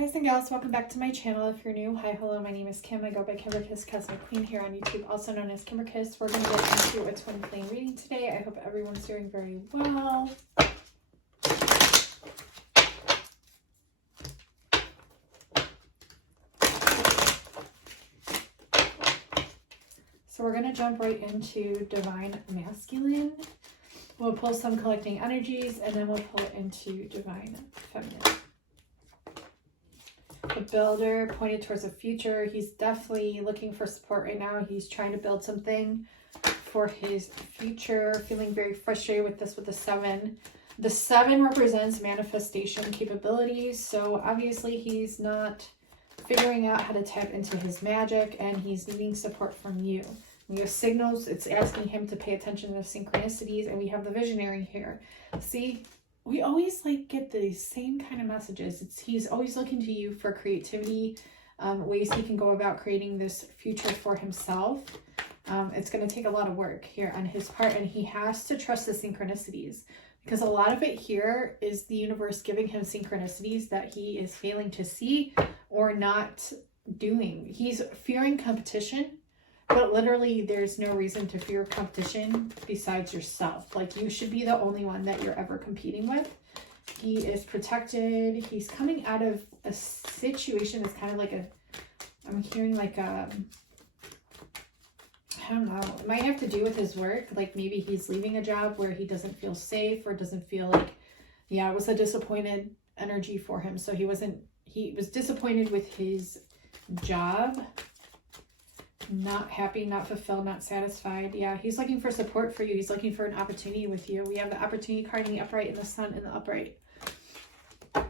guys and gals, welcome back to my channel. If you're new, hi, hello, my name is Kim. I go by Kimberkiss Cosmic Queen here on YouTube, also known as Kimberkiss. We're going to get into a twin flame reading today. I hope everyone's doing very well. So we're going to jump right into Divine Masculine. We'll pull some collecting energies and then we'll pull it into Divine Feminine. The builder pointed towards the future. He's definitely looking for support right now. He's trying to build something for his future, feeling very frustrated with this with the 7. The 7 represents manifestation capabilities. So obviously he's not figuring out how to tap into his magic and he's needing support from you. We have signals. It's asking him to pay attention to the synchronicities, and we have the visionary here. See, we always get the same kind of messages. He's always looking to you for creativity, ways he can go about creating this future for himself. It's going to take a lot of work here on his part, and he has to trust the synchronicities, because a lot of it here is the universe giving him synchronicities that he is failing to see or not doing. He's fearing competition, but literally there's no reason to fear competition besides yourself. You should be the only one that you're ever competing with. He is protected. He's coming out of a situation that's kind of I'm hearing I don't know. It might have to do with his work. Maybe he's leaving a job where he doesn't feel safe or doesn't feel it was a disappointed energy for him. So he was disappointed with his job. Not happy, not fulfilled, not satisfied. Yeah, he's looking for support for you. He's looking for an opportunity with you. We have the opportunity card in the upright and the sun in the upright.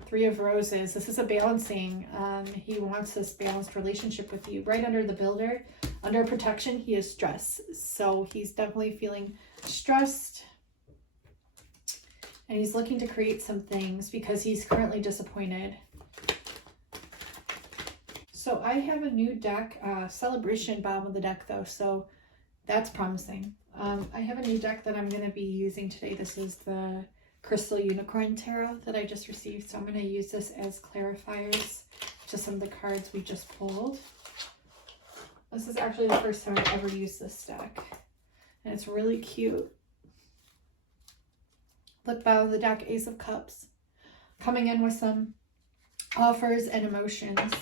3 of Roses. This is a balancing. He wants this balanced relationship with you. Right under the builder, under protection, he is stressed. So he's definitely feeling stressed. And he's looking to create some things because he's currently disappointed. So I have a new deck, Celebration, bottom of the deck though, so that's promising. I have a new deck that I'm going to be using today. This is the Crystal Unicorn Tarot that I just received, so I'm going to use this as clarifiers to some of the cards we just pulled. This is actually the first time I've ever used this deck, and it's really cute. Look, bottom of the deck, Ace of Cups, coming in with some offers and emotions.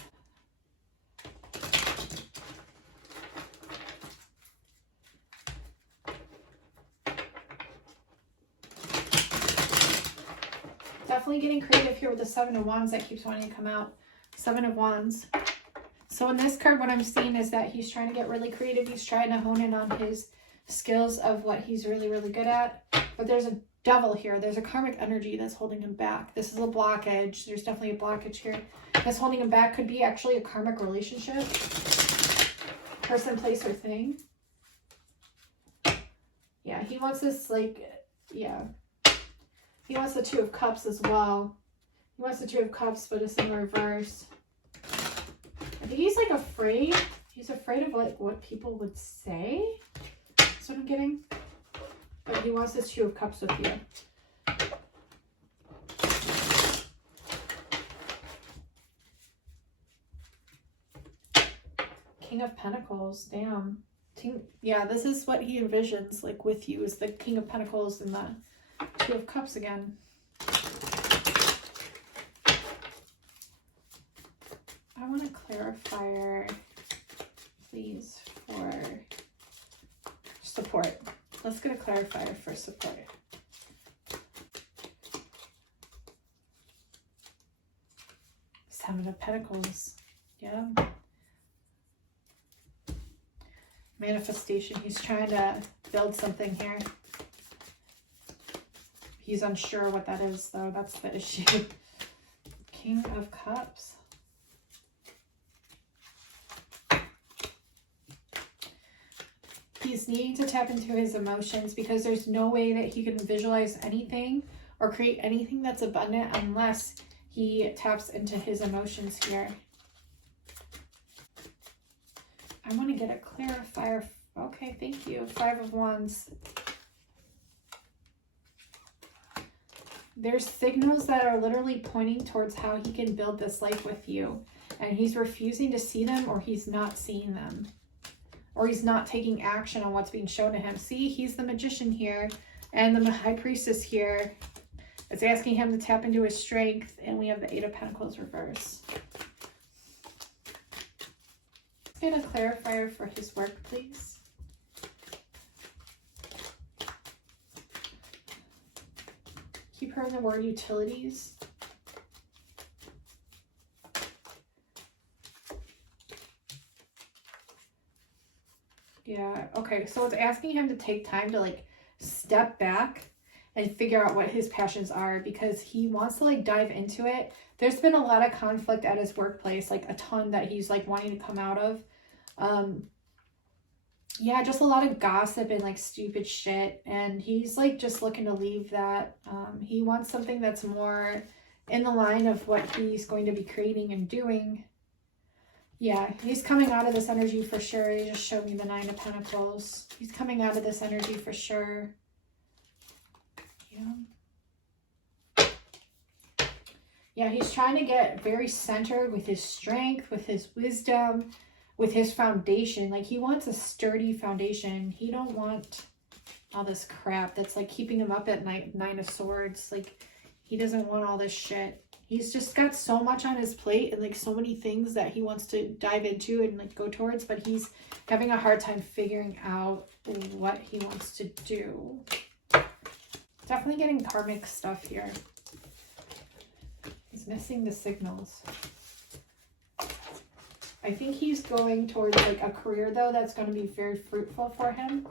Definitely getting creative here with the 7 of Wands that keeps wanting to come out. 7 of Wands. So in this card, what I'm seeing is that he's trying to get really creative. He's trying to hone in on his skills of what he's really, really good at. But there's a devil here. There's a karmic energy that's holding him back. This is a blockage. There's definitely a blockage here that's holding him back. Could be actually a karmic relationship. Person, place, or thing. Yeah, he wants this he wants the 2 of Cups as well. He wants the 2 of Cups, but it's in reverse. I think he's afraid. He's afraid of what people would say. That's what I'm getting. But he wants this 2 of Cups with you. King of Pentacles. Damn. Yeah, this is what he envisions with you, is the King of Pentacles and the 2 of Cups again. I want a clarifier, please, for support. Let's get a clarifier for support. Seven of Pentacles. Yeah. Manifestation. He's trying to build something here. He's unsure what that is, though. That's the issue. King of Cups. He's needing to tap into his emotions because there's no way that he can visualize anything or create anything that's abundant unless he taps into his emotions here. I want to get a clarifier. Okay, thank you. 5 of Wands. there's signals that are literally pointing towards how he can build this life with you. And he's refusing to see them, or he's not seeing them. Or he's not taking action on what's being shown to him. See, he's the magician here. And the high priestess here. It's asking him to tap into his strength. And we have the 8 of Pentacles reverse. Let's get a clarifier for his work, please. Keep hearing the word utilities. Yeah, okay, so it's asking him to take time to like step back and figure out what his passions are, because he wants to like dive into it. There's been a lot of conflict at his workplace, like a ton that he's like wanting to come out of. Yeah, just a lot of gossip and like stupid shit, and he's like just looking to leave that. He wants something that's more in the line of what he's going to be creating and doing. Yeah, he's coming out of this energy for sure. He just showed me the 9 of Pentacles. He's coming out of this energy for sure. Yeah. Yeah, he's trying to get very centered with his strength, with his wisdom, with his foundation. Like, he wants a sturdy foundation. He don't want all this crap that's like keeping him up at night. 9 of Swords. Like, he doesn't want all this shit. He's just got so much on his plate and like so many things that he wants to dive into and like go towards, but he's having a hard time figuring out what he wants to do. Definitely getting karmic stuff here. He's missing the signals. I think he's going towards like a career though that's going to be very fruitful for him.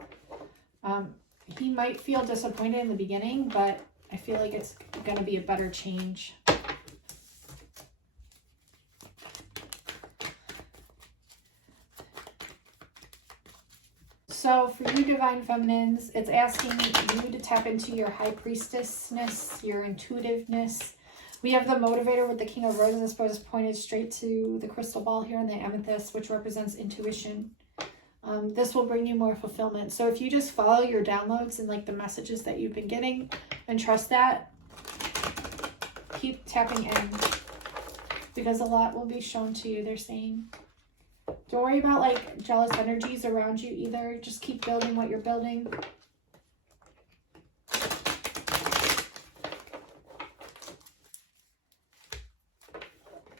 He might feel disappointed in the beginning, but I feel like it's going to be a better change. So for you divine feminines, it's asking you to tap into your high priestessness, your intuitiveness. We have the motivator with the King of Roses, but it's pointed straight to the crystal ball here and the amethyst, which represents intuition. This will bring you more fulfillment. So if you just follow your downloads and like the messages that you've been getting and trust that, keep tapping in, because a lot will be shown to you, they're saying. Don't worry about like jealous energies around you either. Just keep building what you're building.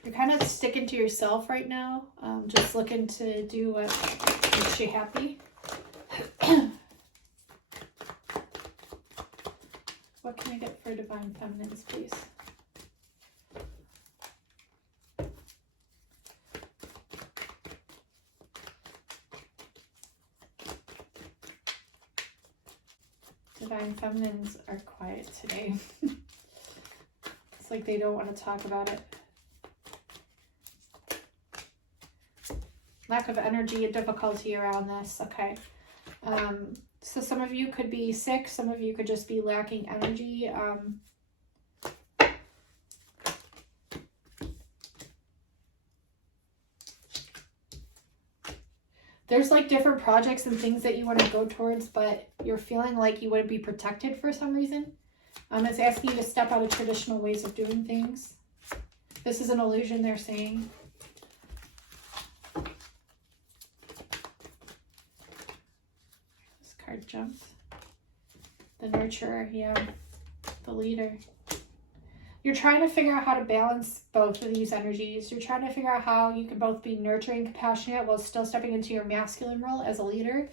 You're kind of sticking to yourself right now. Just looking to do what makes you happy. What can I get for divine feminines, please? Divine feminines are quiet today. It's like they don't want to talk about it. Lack of energy and difficulty around this. Okay. So some of you could be sick. Some of you could just be lacking energy. There's like different projects and things that you want to go towards, but you're feeling like you wouldn't be protected for some reason. It's asking you to step out of traditional ways of doing things. This is an illusion, they're saying. This card jumped. The nurturer, yeah. The leader. You're trying to figure out how to balance both of these energies. You're trying to figure out how you can both be nurturing, compassionate, while still stepping into your masculine role as a leader.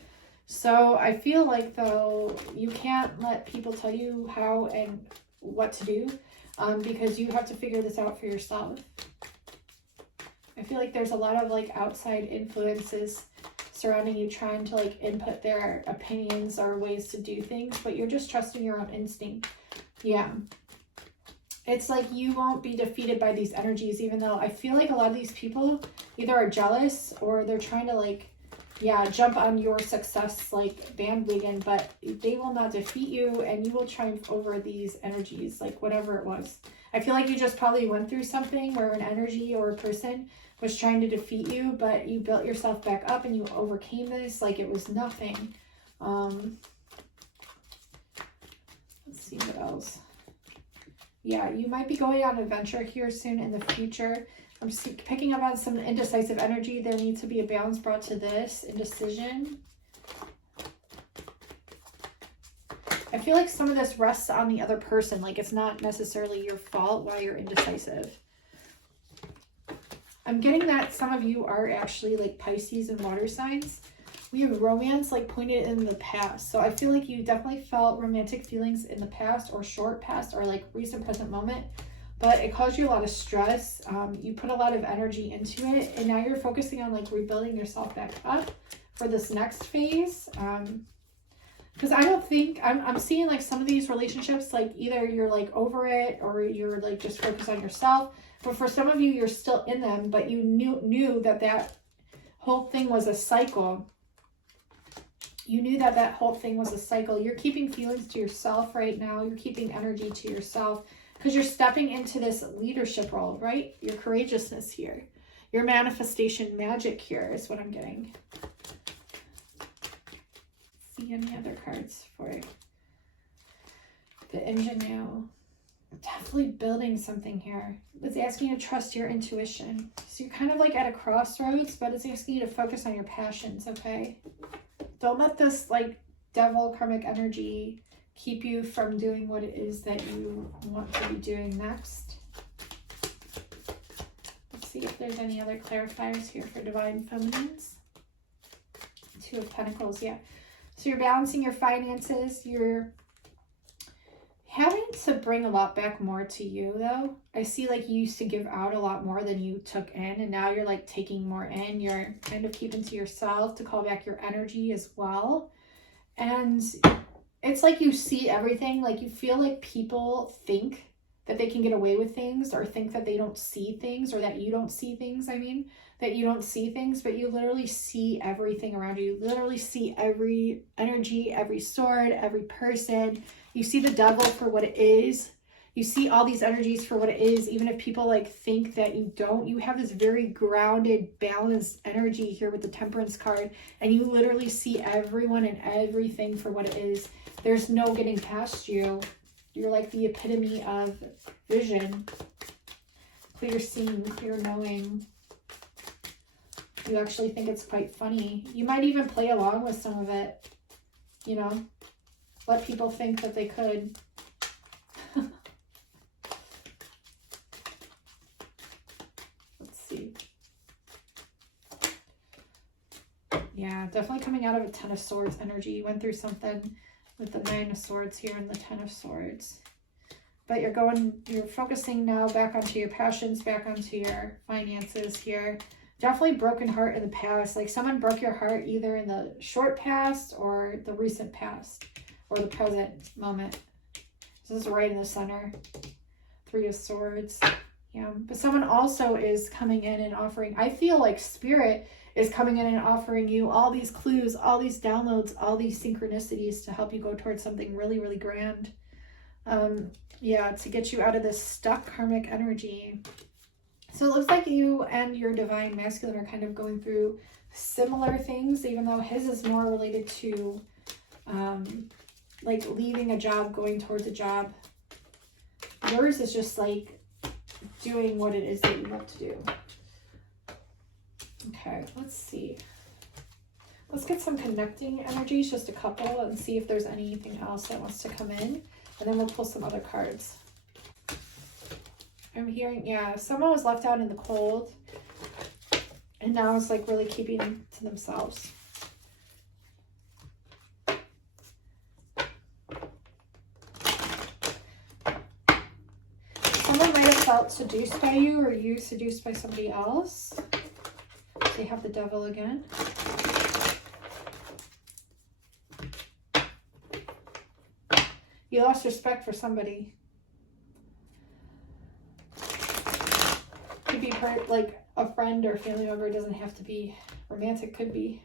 So I feel like, though, you can't let people tell you how and what to do, because you have to figure this out for yourself. I feel like there's a lot of like outside influences surrounding you trying to like input their opinions or ways to do things, but you're just trusting your own instinct. Yeah. It's like you won't be defeated by these energies, even though I feel like a lot of these people either are jealous or they're trying to like, yeah, jump on your success like bandwagon, but they will not defeat you, and you will triumph over these energies, like whatever it was. I feel like you just probably went through something where an energy or a person was trying to defeat you, but you built yourself back up and you overcame this like it was nothing. Let's see what else. Yeah, you might be going on an adventure here soon in the future. I'm picking up on some indecisive energy. There needs to be a balance brought to this indecision. I feel like some of this rests on the other person. Like it's not necessarily your fault why you're indecisive. I'm getting that some of you are actually like Pisces and water signs. We have romance like pointed in the past. So I feel like you definitely felt romantic feelings in the past or short past or like recent present moment. But it caused you a lot of stress. You put a lot of energy into it. And now you're focusing on like rebuilding yourself back up for this next phase. Because I don't think, I'm seeing like some of these relationships, like either you're like over it or you're like just focused on yourself. But for some of you, you're still in them, but you knew that that whole thing was a cycle. You knew that that whole thing was a cycle. You're keeping feelings to yourself right now. You're keeping energy to yourself because you're stepping into this leadership role, right? Your courageousness here. Your manifestation magic here is what I'm getting. See any other cards for the ingenue? Definitely building something here. It's asking you to trust your intuition. So you're kind of like at a crossroads, but it's asking you to focus on your passions, okay? Don't let this like devil karmic energy keep you from doing what it is that you want to be doing next. Let's see if there's any other clarifiers here for divine feminines. Two of Pentacles, yeah. So you're balancing your finances. You're having to bring a lot back more to you though. I see like you used to give out a lot more than you took in, and now you're like taking more in. You're kind of keeping to yourself to call back your energy as well. And it's like you see everything, like you feel like people think that they can get away with things or think that they don't see things, or that you don't see things. I mean, that you don't see things, but you literally see everything around you. You literally see every energy, every sword, every person. You see the devil for what it is. You see all these energies for what it is. Even if people like think that you don't, you have this very grounded, balanced energy here with the Temperance card, and you literally see everyone and everything for what it is. There's no getting past you. You're like the epitome of vision, clear seeing, clear knowing. You actually think it's quite funny. You might even play along with some of it, you know, let people think that they could. Let's see. Yeah, definitely coming out of a Ten of Swords energy. You went through something with the Nine of Swords here and the Ten of Swords. But you're focusing now back onto your passions, back onto your finances here. Definitely broken heart in the past. Like someone broke your heart either in the short past or the recent past or the present moment. So this is right in the center. Three of Swords. Yeah, but someone also is coming in and offering, I feel like Spirit is coming in and offering you all these clues, all these downloads, all these synchronicities to help you go towards something really, really grand. Yeah, to get you out of this stuck karmic energy. So it looks like you and your divine masculine are kind of going through similar things, even though his is more related to like leaving a job, going towards a job. Yours is just like doing what it is that you love to do. Okay, let's see. Let's get some connecting energies, just a couple, and see if there's anything else that wants to come in. And then we'll pull some other cards. I'm hearing, yeah, someone was left out in the cold and now it's like really keeping to themselves. Someone might have felt seduced by you, or you seduced by somebody else. They have the Devil again. You lost respect for somebody. Could be like a friend or family member. It doesn't have to be romantic. Could be.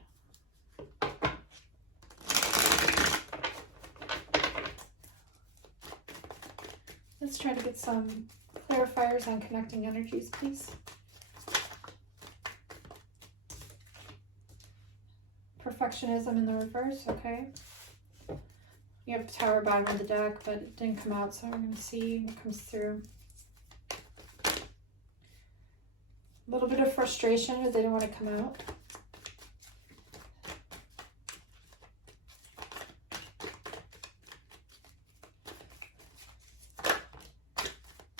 Let's try to get some clarifiers on connecting energies, please. Perfectionism in the reverse, okay. You have Tower bottom of the deck, but it didn't come out, so we're going to see what comes through. A little bit of frustration because they didn't want to come out.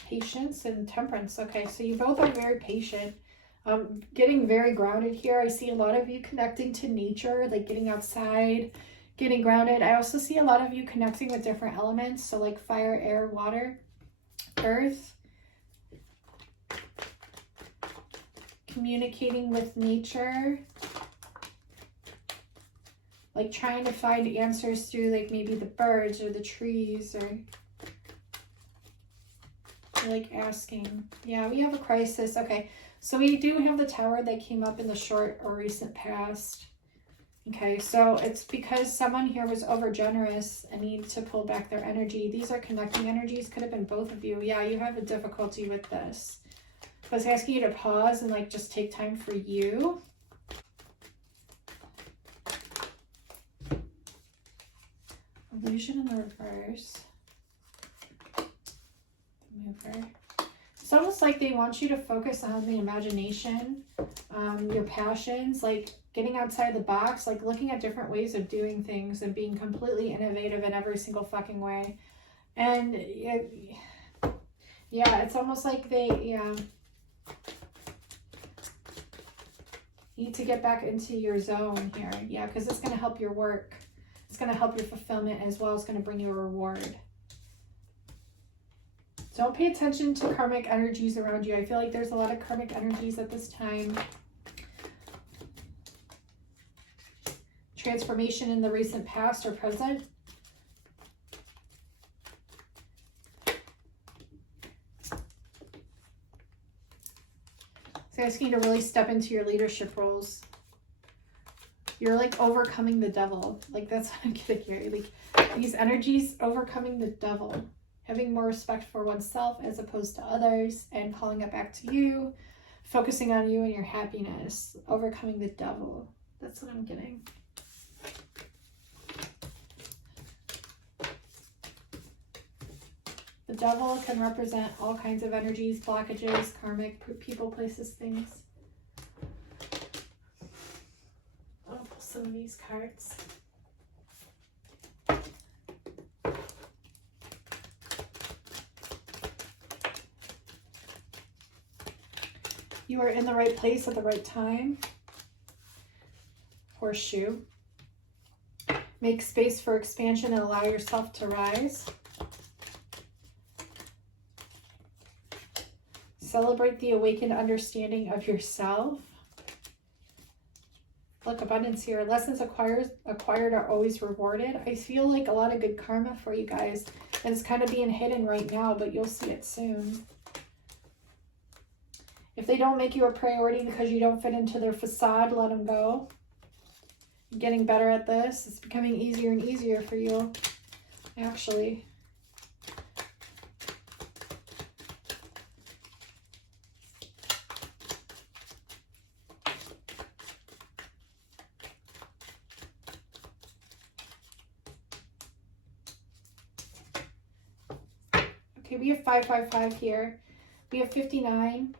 Patience and temperance. Okay, so you both are very patient. Getting very grounded here. I see a lot of you connecting to nature, like getting outside, getting grounded. I also see a lot of you connecting with different elements. So like fire, air, water, earth. Communicating with nature. Like trying to find answers through like maybe the birds or the trees or like asking. Yeah, we have a crisis. Okay, so we do have the Tower that came up in the short or recent past. Okay, so it's because someone here was over generous and need to pull back their energy. These are connecting energies. Could have been both of you. Yeah, you have a difficulty with this. I was asking you to pause and like just take time for you. Illusion in the reverse. Mover. It's almost like they want you to focus on the imagination, your passions, like getting outside the box, like looking at different ways of doing things and being completely innovative in every single fucking way. And yeah, it's almost like they need to get back into your zone here. Yeah, because it's going to help your work. It's going to help your fulfillment as well. It's going to bring you a reward. Don't pay attention to karmic energies around you. I feel like there's a lot of karmic energies at this time. Transformation in the recent past or present. So asking you to really step into your leadership roles. You're like overcoming the devil. Like that's what I'm getting here. Like these energies overcoming the devil. Having more respect for oneself as opposed to others and calling it back to you. Focusing on you and your happiness. Overcoming the devil. That's what I'm getting. The devil can represent all kinds of energies, blockages, karmic, people, places, things. I'll pull some of these cards. You are in the right place at the right time. Horseshoe. Make space for expansion and allow yourself to rise. Celebrate the awakened understanding of yourself. Look, abundance here. Lessons acquired are always rewarded. I feel like a lot of good karma for you guys. And it's kind of being hidden right now, but you'll see it soon. If they don't make you a priority because you don't fit into their facade, let them go. You're getting better at this. It's becoming easier and easier for you, actually. Okay, we have 555 here. We have 59.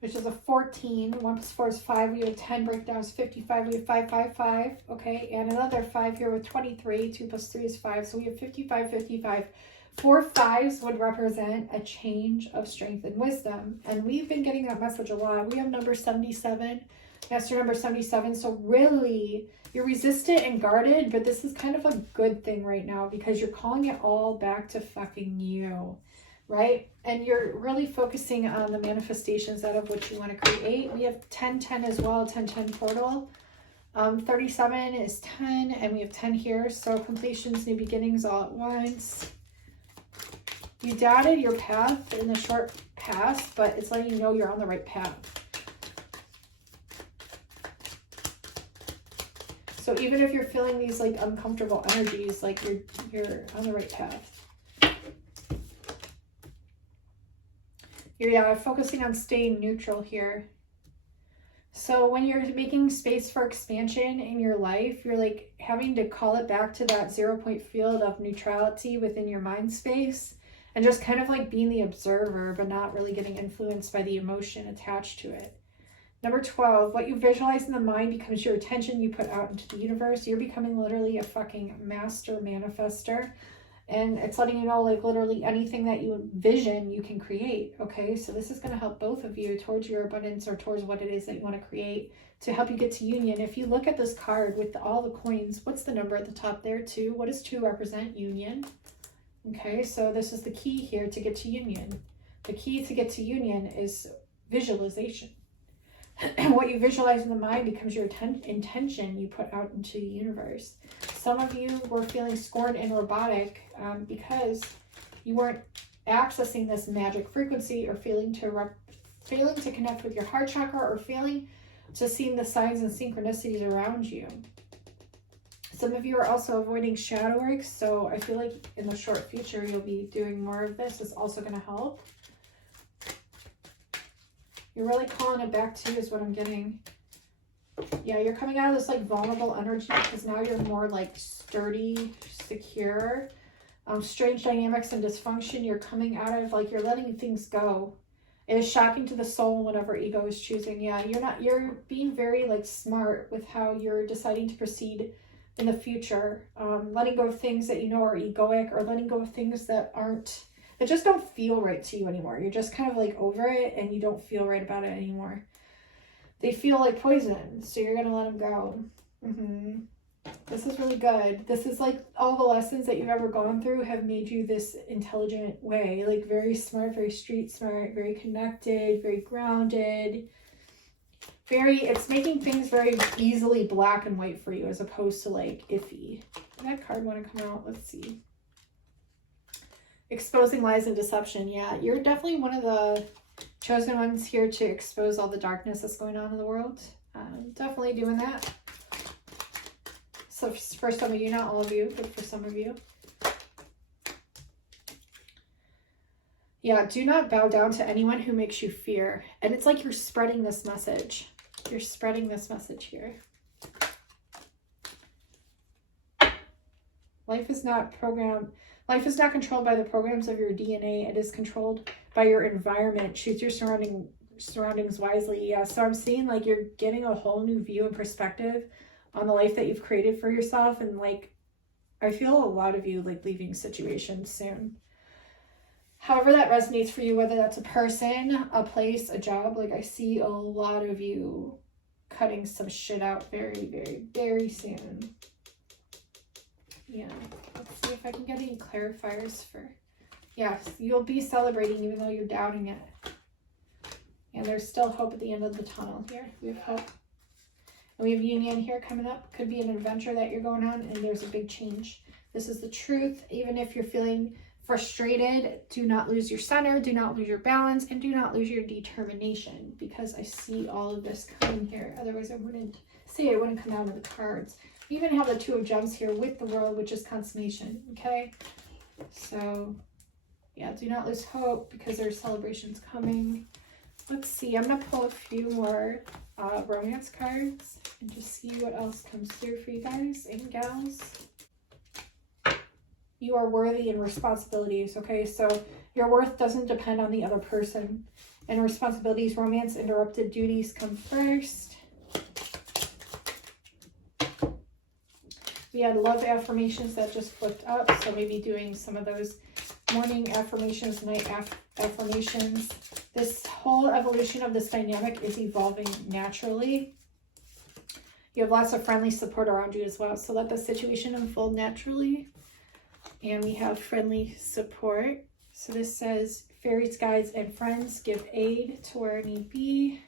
Which is a 14. 1 plus 4 is 5. We have 10 breakdowns, 55. We have 555. Okay, and another 5 here with 23. 2 plus 3 is 5. So we have 55, 55. 4 5s would represent a change of strength and wisdom. And we've been getting that message a lot. We have number 77, master number 77. So really, you're resistant and guarded, but this is kind of a good thing right now because you're calling it all back to fucking you. Right? And you're really focusing on the manifestations out of what you want to create. We have 1010 as well, 1010 portal. 37 is 10, and we have 10 here. So completions, new beginnings all at once. You doubted your path in the short past, but it's letting you know you're on the right path. So even if you're feeling these like uncomfortable energies, like you're on the right path. You're focusing on staying neutral here. So when you're making space for expansion in your life, you're like having to call it back to that 0-point field of neutrality within your mind space, and just kind of like being the observer, but not really getting influenced by the emotion attached to it. Number 12, what you visualize in the mind becomes your attention you put out into the universe. You're becoming literally a fucking master manifester. And it's letting you know, like, literally anything that you envision, you can create, okay? So this is going to help both of you towards your abundance or towards what it is that you want to create to help you get to union. If you look at this card with all the coins, what's the number at the top there? 2. What does 2 represent? Union. Okay, so this is the key here to get to union. The key to get to union is visualization. What you visualize in the mind becomes your intention you put out into the universe. Some of you were feeling scorned and robotic because you weren't accessing this magic frequency, or failing to connect with your heart chakra, or failing to see the signs and synchronicities around you. Some of you are also avoiding shadow work, so I feel like in the short future you'll be doing more of this. It's also going to help. You're really calling it back to you is what I'm getting. Yeah, you're coming out of this like vulnerable energy because now you're more like sturdy, secure. Strange dynamics and dysfunction. You're coming out of like, you're letting things go. It is shocking to the soul whatever ego is choosing. Yeah, you're being very like smart with how you're deciding to proceed in the future. Letting go of things that you know are egoic, or letting go of things that just don't feel right to you anymore. You're just kind of like over it and you don't feel right about it anymore. They feel like poison, so you're going to let them go. This is really good. This is like all the lessons that you've ever gone through have made you this intelligent way. Like very smart, very street smart, very connected, very grounded. It's making things very easily black and white for you as opposed to like iffy. Did that card want to come out? Let's see. Exposing lies and deception. Yeah, you're definitely one of the chosen ones here to expose all the darkness that's going on in the world. Definitely doing that. So for some of you, not all of you, but for some of you. Yeah, do not bow down to anyone who makes you fear. And it's like you're spreading this message. You're spreading this message here. Life is not controlled by the programs of your DNA. It is controlled by your environment. Choose your surroundings wisely. Yeah, so I'm seeing like you're getting a whole new view and perspective on the life that you've created for yourself. And like, I feel a lot of you like leaving situations soon. However that resonates for you, whether that's a person, a place, a job, like I see a lot of you cutting some shit out very, very, very soon. Yeah, let's see if I can get any clarifiers for... Yes, you'll be celebrating even though you're doubting it. And there's still hope at the end of the tunnel here. We have hope. And we have union here coming up. Could be an adventure that you're going on, and there's a big change. This is the truth. Even if you're feeling frustrated, do not lose your center, do not lose your balance, and do not lose your determination, because I see all of this coming here. Otherwise, I wouldn't say it wouldn't come out of the cards. We even have the 2 of Gems here with the World, which is consummation, okay? So, yeah, do not lose hope because there's celebrations coming. Let's see. I'm going to pull a few more romance cards and just see what else comes through for you guys and gals. You are worthy in responsibilities, okay? So your worth doesn't depend on the other person. And responsibilities, romance, interrupted duties come first. We had love affirmations that just flipped up. So maybe doing some of those morning affirmations, night affirmations. This whole evolution of this dynamic is evolving naturally. You have lots of friendly support around you as well. So let the situation unfold naturally. And we have friendly support. So this says, fairies, guides, and friends give aid to where need be.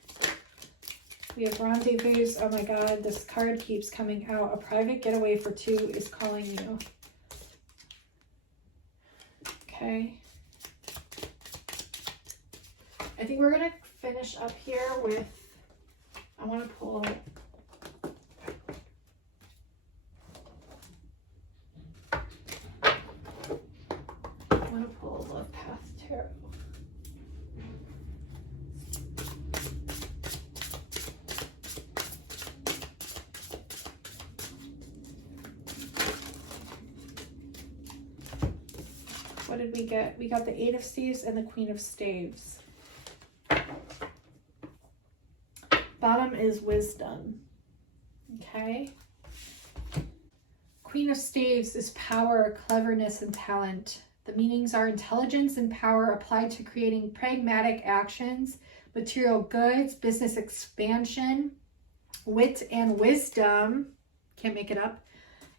We have rendezvous. Oh my God, this card keeps coming out. A private getaway for 2 is calling you. Okay. I think we're going to finish up here with, I want to pull... Love Path Tarot. What did we get? We got the 8 of Staves and the Queen of Staves. Bottom is wisdom. Okay. Queen of Staves is power, cleverness, and talent. The meanings are intelligence and power applied to creating pragmatic actions, material goods, business expansion, wit and wisdom, can't make it up,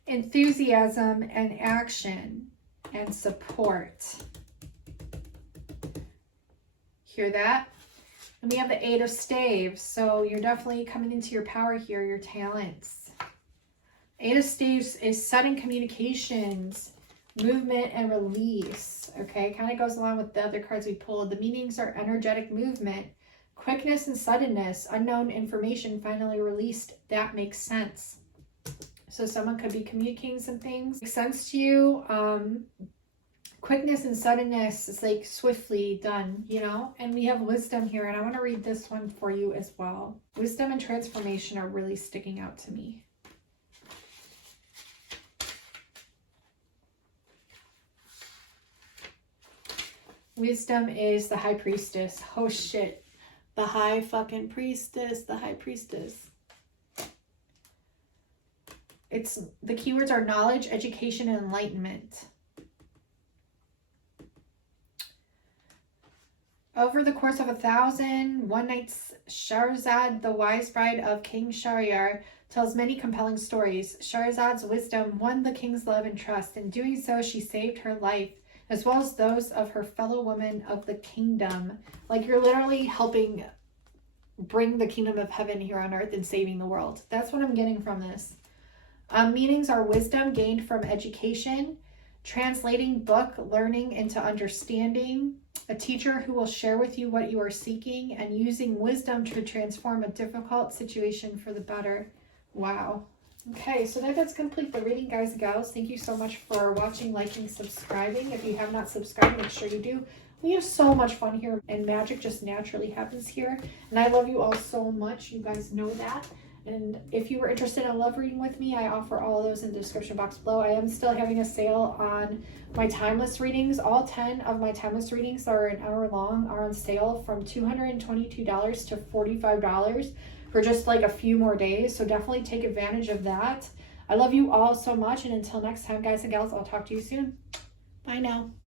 enthusiasm and action, and support. Hear that? And we have the 8 of Staves, so you're definitely coming into your power here, your talents. 8 of Staves is sudden communications, movement, and release. Okay, kind of goes along with the other cards we pulled. The meanings are energetic movement, quickness and suddenness, unknown information finally released. That makes sense. So someone could be communicating some things. Makes sense to you. Quickness and suddenness is like swiftly done, you know? And we have wisdom here, and I want to read this one for you as well. Wisdom and transformation are really sticking out to me. Wisdom is the High Priestess. Oh shit. The High fucking Priestess. The High Priestess. The keywords are knowledge, education, and enlightenment. Over the course of 1,001 nights, Shahrazad, the wise bride of King Shahryar, tells many compelling stories. Shahrazad's wisdom won the king's love and trust. In doing so, she saved her life, as well as those of her fellow women of the kingdom. Like, you're literally helping bring the kingdom of heaven here on earth and saving the world. That's what I'm getting from this. Meanings are wisdom gained from education, translating book learning into understanding, a teacher who will share with you what you are seeking, and using wisdom to transform a difficult situation for the better. Wow. Okay, so that does complete the reading, guys and gals. Thank you so much for watching, liking, subscribing. If you have not subscribed, make sure you do. We have so much fun here, and magic just naturally happens here. And I love you all so much. You guys know that. And if you were interested in a love reading with me, I offer all of those in the description box below. I am still having a sale on my timeless readings. All 10 of my timeless readings that are an hour long are on sale from $222 to $45 for just like a few more days. So definitely take advantage of that. I love you all so much. And until next time, guys and gals, I'll talk to you soon. Bye now.